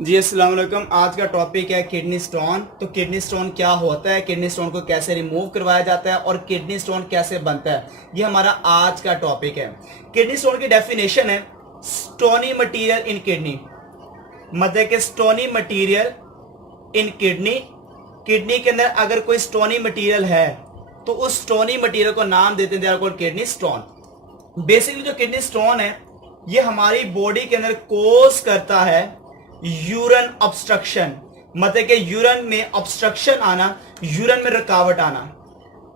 जी अस्सलाम वालेकुम। आज का टॉपिक है किडनी स्टोन। तो किडनी स्टोन क्या होता है, किडनी स्टोन को कैसे रिमूव करवाया जाता है और किडनी स्टोन कैसे बनता है, ये हमारा आज का टॉपिक है। किडनी स्टोन की डेफिनेशन है स्टोनी मटेरियल इन किडनी, मतलब कि stony material in kidney. Kidney के अंदर अगर कोई स्टोनी मटेरियल है तो उस स्टोनी मटेरियल को नाम देते हैं, they are called kidney stone. Basically जो किडनी स्टोन है ये हमारी बॉडी के अंदर कोज करता है यूरिन ऑब्स्ट्रक्शन, मतलब कि यूरिन में ऑब्स्ट्रक्शन आना, यूरिन में रुकावट आना।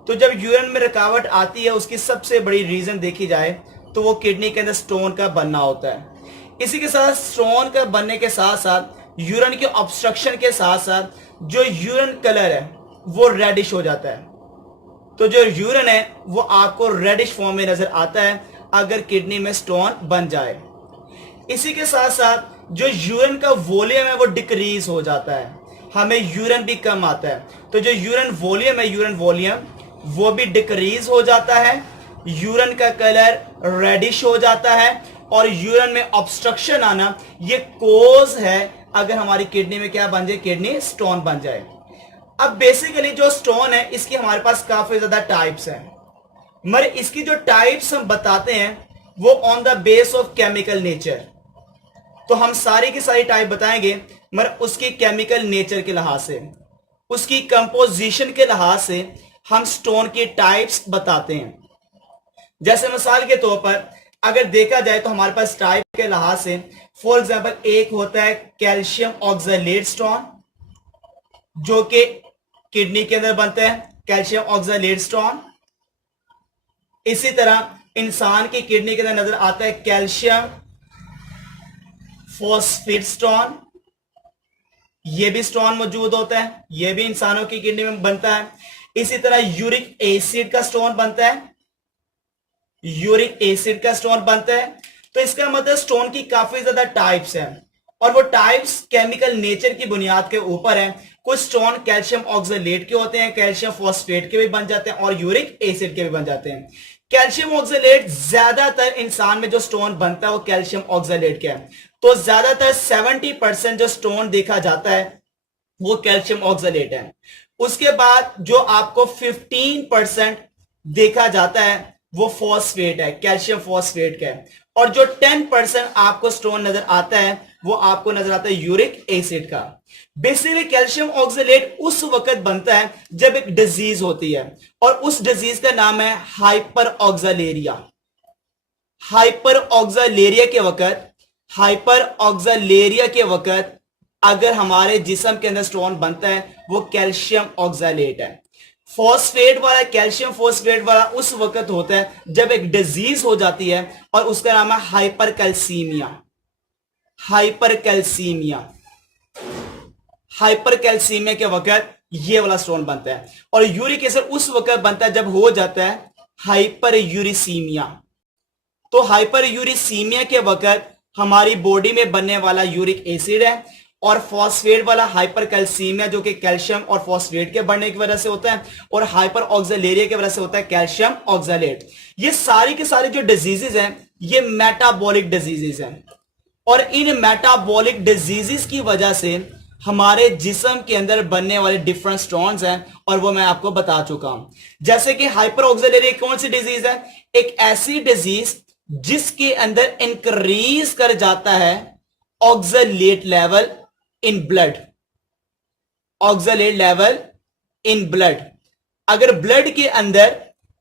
तो जब यूरिन में रुकावट आती है उसकी सबसे बड़ी रीजन देखी जाए तो वो किडनी के अंदर स्टोन का बनना होता है। इसी के साथ स्टोन का बनने के साथ साथ यूरिन के ऑब्स्ट्रक्शन के साथ साथ जो यूरिन कलर है वो रेडिश हो जाता है। तो जो यूरिन है वो आपको रेडिश फॉर्म में नजर आता है अगर किडनी में स्टोन बन जाए। इसी के साथ साथ जो यूरिन का वॉल्यूम है वो डिक्रीज हो जाता है, हमें यूरिन भी कम आता है। तो जो यूरिन वॉल्यूम है, यूरिन वॉल्यूम वो भी डिक्रीज हो जाता है, यूरिन का कलर रेडिश हो जाता है और यूरिन में ऑब्स्ट्रक्शन आना ये कोज है अगर हमारी किडनी में क्या बन जाए, किडनी स्टोन बन जाए। अब बेसिकली जो स्टोन है इसकी हमारे पास काफी ज्यादा टाइप्स हैं, मगर इसकी जो टाइप्स हम बताते हैं वो on the base of chemical nature. तो हम सारी की सारी टाइप बताएंगे मगर उसकी केमिकल नेचर के लिहाज से, उसकी कंपोजिशन के लिहाज से हम स्टोन की टाइप्स बताते हैं। जैसे मिसाल के तौर पर अगर देखा जाए तो हमारे पास टाइप के लिहाज से फॉर एग्जांपल एक होता है कैल्शियम ऑक्सलेट स्टोन जो कि किडनी के अंदर बनता है, कैल्शियम ऑक्सलेट स्टोन। इसी तरह इंसान की किडनी के अंदर नजर आता है कैल्शियम फॉस्फेट स्टोन, ये भी स्टोन मौजूद होता है, ये भी इंसानों की किडनी में बनता है। इसी तरह यूरिक एसिड का स्टोन बनता है, यूरिक एसिड का स्टोन बनता है। तो इसका मतलब स्टोन की काफी ज्यादा टाइप्स हैं और वो टाइप्स केमिकल नेचर की बुनियाद के ऊपर है। कुछ स्टोन कैल्शियम ऑक्सलेट के होते हैं, कैल्शियम फॉस्फेट के भी बन जाते हैं और यूरिक एसिड के भी बन जाते हैं। कैल्शियम ऑक्सलेट ज्यादातर इंसान में जो स्टोन बनता है वो कैल्शियम ऑक्सलेट के है। तो ज्यादातर 70% जो स्टोन देखा जाता है वो कैल्शियम ऑक्सलेट है। उसके बाद जो आपको 15% देखा जाता है वो फॉस्फेट है, कैल्शियम फॉस्फेट का है। और जो 10% आपको स्टोन नजर आता है वो आपको नजर आता है यूरिक एसिड का। बेसिकली कैल्शियम ऑक्सलेट उस वक्त बनता है जब एक डिजीज होती है और उस डिजीज का नाम है हाइपर ऑक्सलेरिया। हाइपर ऑक्सलेरिया के वक्त अगर हमारे जिस्म के अंदर स्टोन बनता है वो कैल्शियम ऑक्सलेट है। फॉस्फेट वाला, कैल्शियम फॉस्फेट वाला उस वक्त होता है जब एक डिजीज हो जाती है और उसका नाम है हाइपरकैल्सीमिया। हाइपरकैल्सीमिया के वक्त ये वाला स्टोन बनता है। और यूरिक एसिड उस वक्त बनता है जब हो जाता है हाइपर यूरिसीमिया। तो हाइपर यूरिसीमिया के वक्त हमारी बॉडी में बनने वाला यूरिक एसिड है और फॉस्फेट वाला हाइपरकैल्सीमिया जो कि कैल्शियम और फॉस्फेट के बढ़ने की वजह से होता है और हाइपर ऑक्सलेरिया की वजह से होता है कैल्शियम ऑक्सलेट। ये सारी की सारी जो डिजीजेज हैं ये मेटाबॉलिक डिजीजेज हैं और इन मेटाबॉलिक डिजीजेस की वजह से हमारे जिस्म के अंदर बनने वाले डिफरेंट स्टोन्स हैं और वो मैं आपको बता चुका हूं। जैसे कि हाइपर ऑक्सलेरिया कौन सी डिजीज है? एक ऐसी डिजीज जिसके अंदर इंक्रीज कर जाता है oxalate level in blood. Oxalate level in blood, अगर ब्लड के अंदर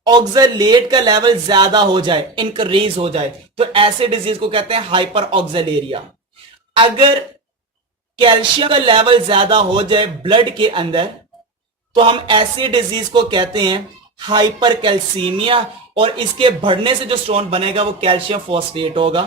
ऑक्सलेट का लेवल ज्यादा हो जाए, इंक्रीज हो जाए, तो ऐसे डिजीज को कहते हैं हाइपर ऑक्सलेरिया। अगर कैल्शियम का लेवल ज्यादा हो जाए ब्लड के अंदर तो हम ऐसी डिजीज को कहते हैं हाइपर कैल्सीमिया और इसके बढ़ने से जो स्टोन बनेगा वो कैल्शियम फॉस्फेट होगा।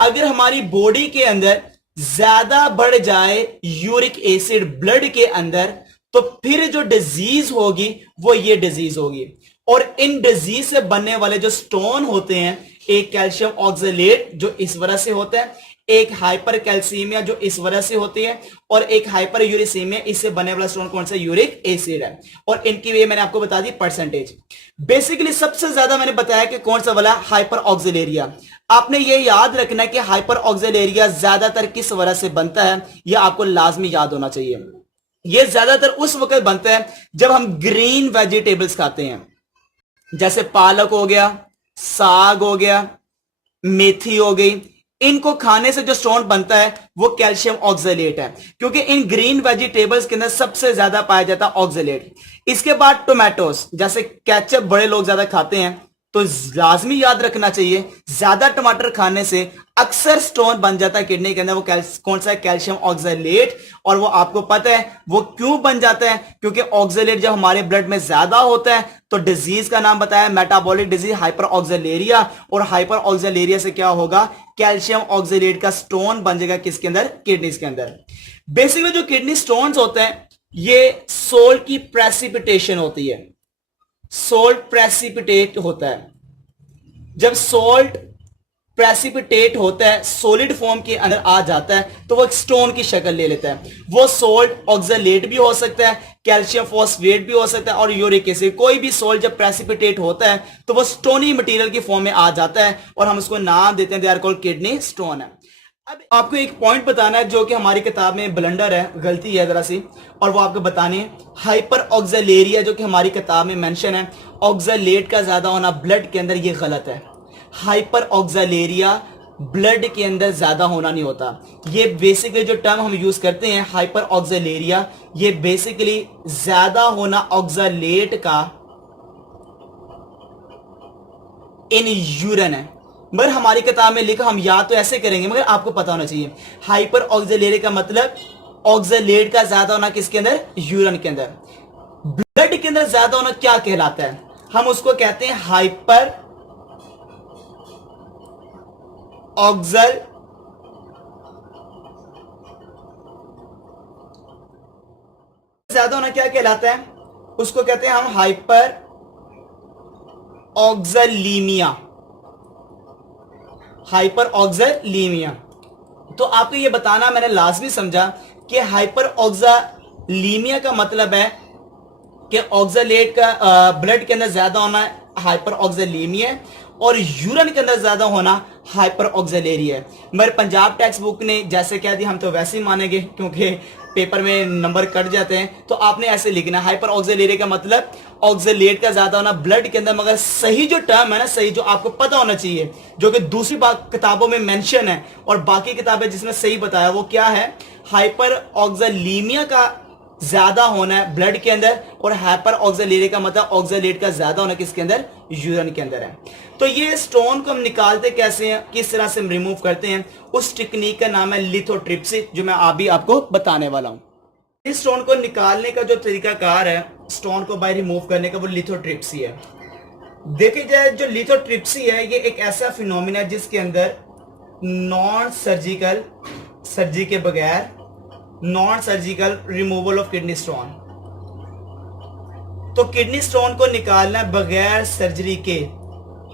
अगर हमारी बॉडी के अंदर ज्यादा बढ़ जाए यूरिक एसिड ब्लड के अंदर तो फिर जो डिजीज होगी वो ये डिजीज होगी। और इन डिजीज से बनने वाले जो स्टोन होते हैं, एक कैल्शियम ऑक्सलेट जो इस वजह से होता है, एक हाइपर कैल्सीमिया जो इस वजह से होती है और एक हाइपर यूरिसीमिया, इससे बने वाला स्टोन कौन सा? यूरिक एसिड है। और इनकी भी मैंने आपको बता दी परसेंटेज। बेसिकली सबसे ज्यादा मैंने बताया कि कौन सा वाला? हाइपर ऑक्सलेरिया। आपने ये याद रखना है कि हाइपर ऑक्सिलेरिया ज्यादातर किस वजह से बनता है, यह आपको लाजमी याद होना चाहिए। यह ज्यादातर उस वक्त बनता है जब हम ग्रीन वेजिटेबल्स खाते हैं, जैसे पालक हो गया, साग हो गया, मेथी हो गई। इनको खाने से जो स्टोन बनता है वो कैल्शियम ऑक्सलेट है, क्योंकि इन ग्रीन वेजिटेबल्स के अंदर सबसे ज्यादा पाया जाता है ऑक्सलेट। इसके बाद टोमेटोस, जैसे केचप बड़े लोग ज्यादा खाते हैं, तो लाजमी याद रखना चाहिए ज्यादा टमाटर खाने से अक्सर स्टोन बन जाता है किडनी के अंदर। वो कौन सा है? Calcium oxalate. और वो आपको पता है वो क्यों बन जाता है? क्योंकि ऑक्सलेट जब हमारे ब्लड में ज्यादा होता है तो डिजीज का नाम बताया, मेटाबॉलिक डिजीज हाइपर ऑक्सलेरिया। और हाइपर ऑक्सलेरिया से क्या होगा? कैल्शियम ऑक्सलेट का स्टोन बन जाएगा किसके अंदर? किडनीज के अंदर। बेसिकली जो किडनी स्टोन्स होते हैं ये सोल्ट की प्रेसिपिटेशन होती है, सोल्ट प्रेसिपिटेट होता है। जब सोल्ट प्रेसिपिटेट होता है, सॉलिड फॉर्म के अंदर आ जाता है, तो वो एक स्टोन की शक्ल ले लेता है। वो सोल्ट ऑक्सलेट भी हो सकता है, कैल्शियम फॉस्फेट भी हो सकता है, और यूरिक एसिड। कोई भी सोल्ट जब प्रेसिपिटेट होता है तो वो स्टोनी मटेरियल की फॉर्म में आ जाता है, और हम उसको नाम देते हैं they are called kidney stone है। अब आपको एक पॉइंट बताना है जो कि हमारी किताब में ब्लंडर है, गलती है जरा सी, और वो आपको बतानी है। हाइपर ऑक्सलेरिया जो कि हमारी किताब में मेंशन है, ऑक्सलेट का ज्यादा होना ब्लड के अंदर, ये गलत है। हाइपर ऑक्सलेरिया ब्लड के अंदर ज्यादा होना नहीं होता। ये बेसिकली जो टर्म हम यूज करते हैं हाइपर ऑक्सलेरिया, ये बेसिकली ज्यादा होना ऑक्सलेट का इन यूरिन है। मगर हमारी किताब में लिखा, हम याद तो ऐसे करेंगे मगर आपको पता होना चाहिए। हाइपर ऑक्सलेरिया का मतलब ऑक्सलेट का ज्यादा होना किसके अंदर? यूरिन के अंदर। ब्लड के अंदर ज्यादा होना क्या कहलाता है? हम उसको कहते हैं हाइपर ऑक्सल ज्यादा होना क्या कहलाता है? उसको कहते हैं हम हाइपर ऑक्सलीमिया, हाइपर ऑक्सलीमिया। तो आपको ये बताना मैंने लाजमी समझा कि हाइपर ऑक्सलीमिया का मतलब है कि ऑक्सलेट का ब्लड के अंदर ज्यादा होना हाइपर ऑक्सलीमिया, और यूरिन के अंदर ज्यादा होना हाइपर ऑक्सलेरिया है। मगर पंजाब टेक्स्ट बुक ने जैसे कह दिया हम तो वैसे ही मानेंगे, क्योंकि पेपर में नंबर कट जाते हैं। तो आपने ऐसे लिखना, हाइपर ऑक्सलेरिया का मतलब ऑक्सलेट का ज्यादा होना ब्लड के अंदर। मगर सही जो टर्म है ना, सही जो आपको पता होना चाहिए, जो कि दूसरी किताबों में मेंशन है और बाकी किताबें जिसमें सही बताया, वो क्या है? हाइपर ऑक्सलीमिया का ज्यादा होना है ब्लड के अंदर, और हाइपर ऑक्सलेरिया का मतलब ऑक्सलेट का ज्यादा होना किसके अंदर? यूरिन के अंदर है। तो ये स्टोन को हम निकालते कैसे हैं, किस तरह से हम रिमूव करते हैं, उस टेक्निक का नाम है लिथोट्रिप्सी, जो मैं अभी आपको बताने वाला हूं। इस स्टोन को निकालने का जो तरीकाकार है, स्टोन को बाय रिमूव करने का, वो लिथोट्रिप्सी है। देखिए जाए जो लिथोट्रिप्सी है, ये एक ऐसा फिनोमिना है जिसके अंदर नॉन सर्जिकल, सर्जरी के बगैर non surgical removal of kidney stone. तो किडनी स्टोन को निकालना बगैर सर्जरी के,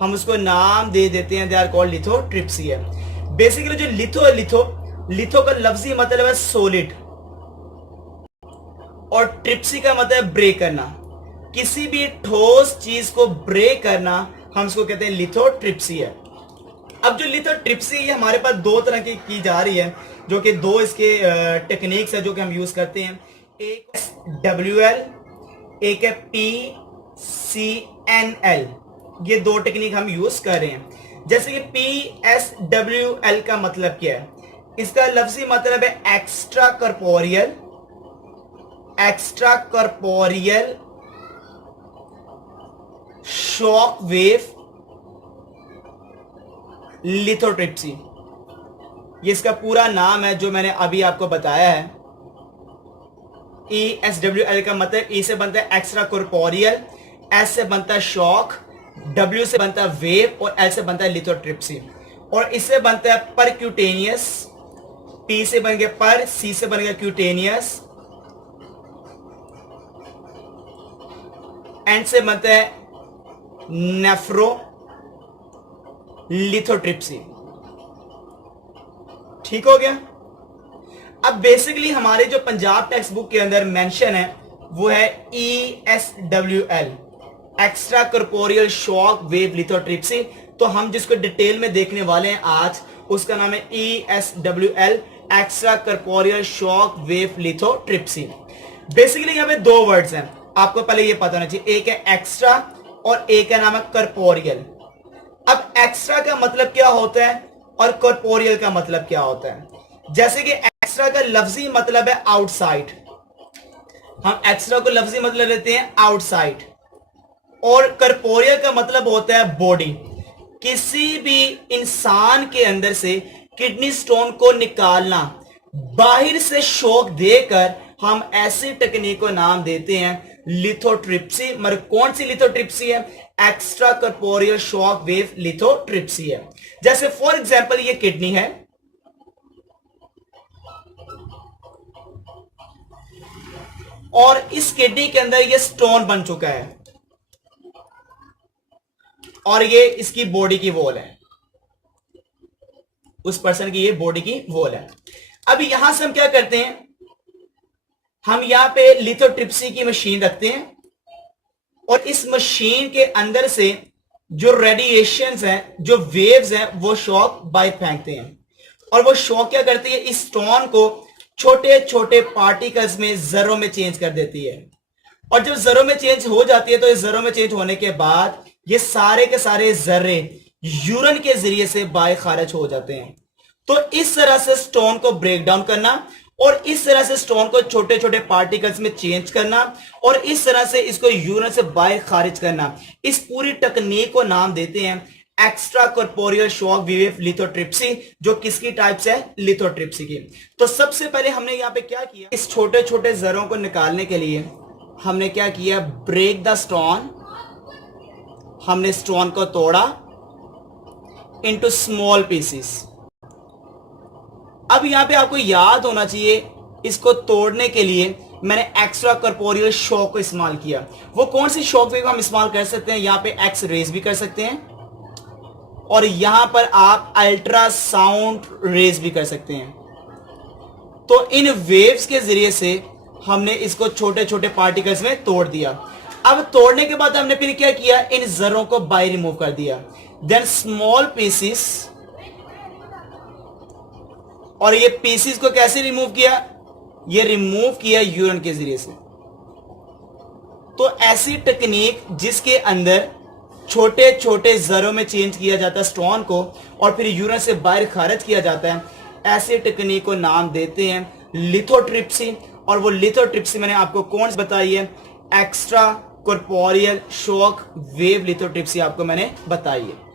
हम उसको नाम दे देते हैं, दे आर कॉल्ड लिथोट्रिप्सी है। बेसिकली जो लिथो का लफ्जी मतलब है सॉलिड, और ट्रिप्सी का मतलब है ब्रेक करना। किसी भी ठोस चीज को ब्रेक करना, हम उसको कहते हैं लिथोट्रिप्सी है। अब जो लिथोट्रिप्सी है हमारे पास दो तरह की जा रही है, जो कि दो इसके टेक्निक्स है जो कि हम यूज करते हैं। एक WL, एक है PCNL। ये दो टेक्निक हम यूज कर रहे हैं। जैसे कि PSWL का मतलब क्या है? इसका लफ्जी मतलब है extra corporeal shock wave lithotripsy. ये इसका पूरा नाम है जो मैंने अभी आपको बताया है। ESWL का मतलब E से बनता है एक्स्ट्रा कॉर्पोरियल, S से बनता है शॉक, W से बनता है वेव, और L से बनता है लिथोट्रिप्सी। और इससे बनता है परक्यूटेनियस, P से बन गया पर, C से बन गया क्यूटेनियस, N से बनता है नेफ्रो लिथोट्रिप्सी। ठीक हो गया। अब बेसिकली हमारे जो पंजाब टेक्स्ट बुक के अंदर मेंशन है वो है ESWL, extra corporeal shock wave lithotripsy. तो हम जिसको डिटेल में देखने वाले हैं आज, उसका नाम है ESWL, extra corporeal shock wave lithotripsy. Basically यहाँ पे दो वर्ड्स हैं, आपको पहले ये पता होना चाहिए, एक है एक्स्ट्रा और एक है नाम है कर्पोरियल। अब एक्स्ट्रा का मतलब क्या होता है और कर्पोरियल का मतलब क्या होता है? जैसे कि एक्स्ट्रा का लफ्जी मतलब है आउटसाइड, हम एक्स्ट्रा को लफ्जी मतलब लेते हैं आउटसाइड, और कर्पोरियल का मतलब होता है बॉडी। किसी भी इंसान के अंदर से किडनी स्टोन को निकालना, बाहर से शॉक देकर हम ऐसी टेक्निक को नाम देते हैं लिथोट्रिप्सी। मगर कौन सी लिथोट्रिप्सी है? Extra corporeal shock wave lithotripsy है। जैसे फॉर एग्जांपल ये किडनी है, और इस किडनी के अंदर ये स्टोन बन चुका है, और ये इसकी बॉडी की वॉल है, उस पर्सन की ये बॉडी की वॉल है। अब यहां से हम क्या करते हैं, हम यहां पे लिथोट्रिप्सी की मशीन रखते हैं, और इस मशीन के अंदर से जो रेडिएशंस हैं, जो वेव्स हैं, वो शॉक बाहर फेंकते हैं, और वो शॉक क्या करती है, इस स्टोन को छोटे छोटे पार्टिकल्स में, जरों में चेंज कर देती है। और जब जरों में चेंज हो जाती है, तो इस जरों में चेंज होने के बाद ये सारे के सारे जर्रे यूरिन के जरिए से बाहर खारिज हो जाते हैं। तो इस तरह से स्टोन को ब्रेक डाउन करना, और इस तरह से स्टोन को छोटे छोटे पार्टिकल्स में चेंज करना, और इस तरह से इसको यूरिन से बाहर खारिज करना, इस पूरी तकनीक को नाम देते हैं extra corporeal shock wave lithotripsy, जो किसकी टाइप से है? लिथोट्रिप्सी की। तो सबसे पहले हमने यहां पे क्या किया, इस छोटे छोटे जरों को निकालने के लिए हमने क्या किया, ब्रेक द स्टोन, हमने स्टोन को तोड़ा इनटू स्मॉल पीसेस। अब यहां पे आपको याद होना चाहिए, इसको तोड़ने के लिए मैंने एक्स्ट्रा कर्पोरियल शॉक को इस्तेमाल किया। वो कौन सी शॉक वेव हम इस्तेमाल कर सकते हैं? यहां पे एक्स रेज भी कर सकते हैं, और यहां पर आप अल्ट्रासाउंड रेज भी कर सकते हैं। तो इन वेव्स के जरिए से हमने इसको छोटे छोटे पार्टिकल्स में तोड़ दिया। अब तोड़ने के बाद हमने फिर क्या किया, इन जरों को बाहर रिमूव कर दिया। देन स्मॉल पीसेस, और ये पीसेस को कैसे रिमूव किया? ये रिमूव किया यूरिन के जरिए से। तो ऐसी टेक्निक जिसके अंदर छोटे छोटे जरों में चेंज किया जाता है स्टोन को, और फिर यूरिन से बाहर खारिज किया जाता है, ऐसे टेक्निक को नाम देते हैं लिथोट्रिप्सी। और वो लिथोट्रिप्सी मैंने आपको कौन सी बताई है? Extra corporeal shock wave lithotripsy आपको मैंने बताई है।